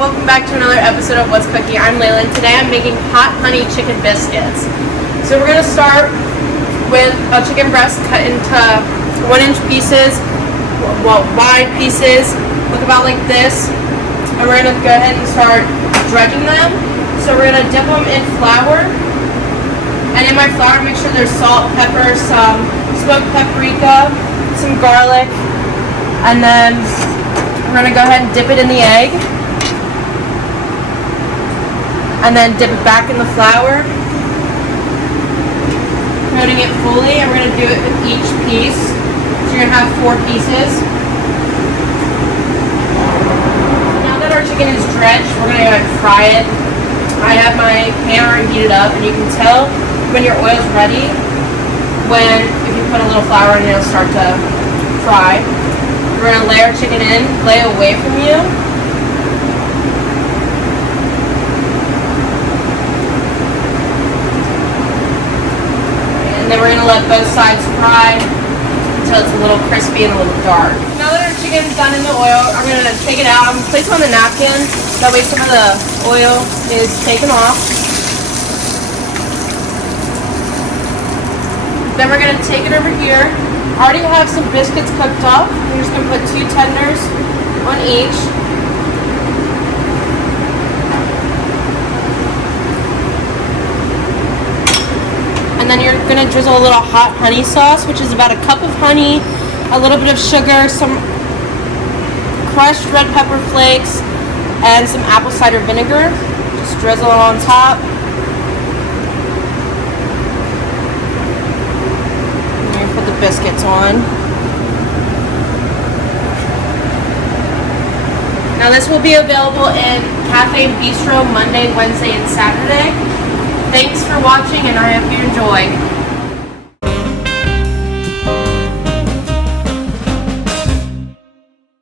welcome back to another episode of What's Cooking. I'm Layla, and today I'm making hot honey chicken biscuits. So we're going to start with a chicken breast cut into 1-inch pieces, wide pieces, look about like this. And we're going to go ahead and start dredging them. So we're going to dip them in flour. And in my flour, make sure there's salt, pepper, some smoked paprika, some garlic, and then we're going to go ahead and dip it in the egg. And then dip it back in the flour. Coating it fully, and we're going to do it with each piece. So you're going to have 4 pieces. Now that our chicken is drenched, we're going to go ahead and fry it. I have my pan already heated up, and you can tell when your oil's ready if you put a little flour in it, it'll start to fry. We're going to lay our chicken in, lay away from you. And then we're going to let both sides fry until it's a little crispy and a little dark. Now that our chicken's done in the oil, I'm going to take it out. I'm going to place it on the napkin. That way some of the oil is taken off. Then we're going to take it over here. I already have some biscuits cooked up. We're just going to put 2 tenders on each. And then you're going to drizzle a little hot honey sauce, which is about a cup of honey, a little bit of sugar, some crushed red pepper flakes, and some apple cider vinegar. Just drizzle it on top. Put the biscuits on. Now this will be available in Cafe and Bistro Monday, Wednesday, and Saturday. Thanks for watching, and I hope you enjoy.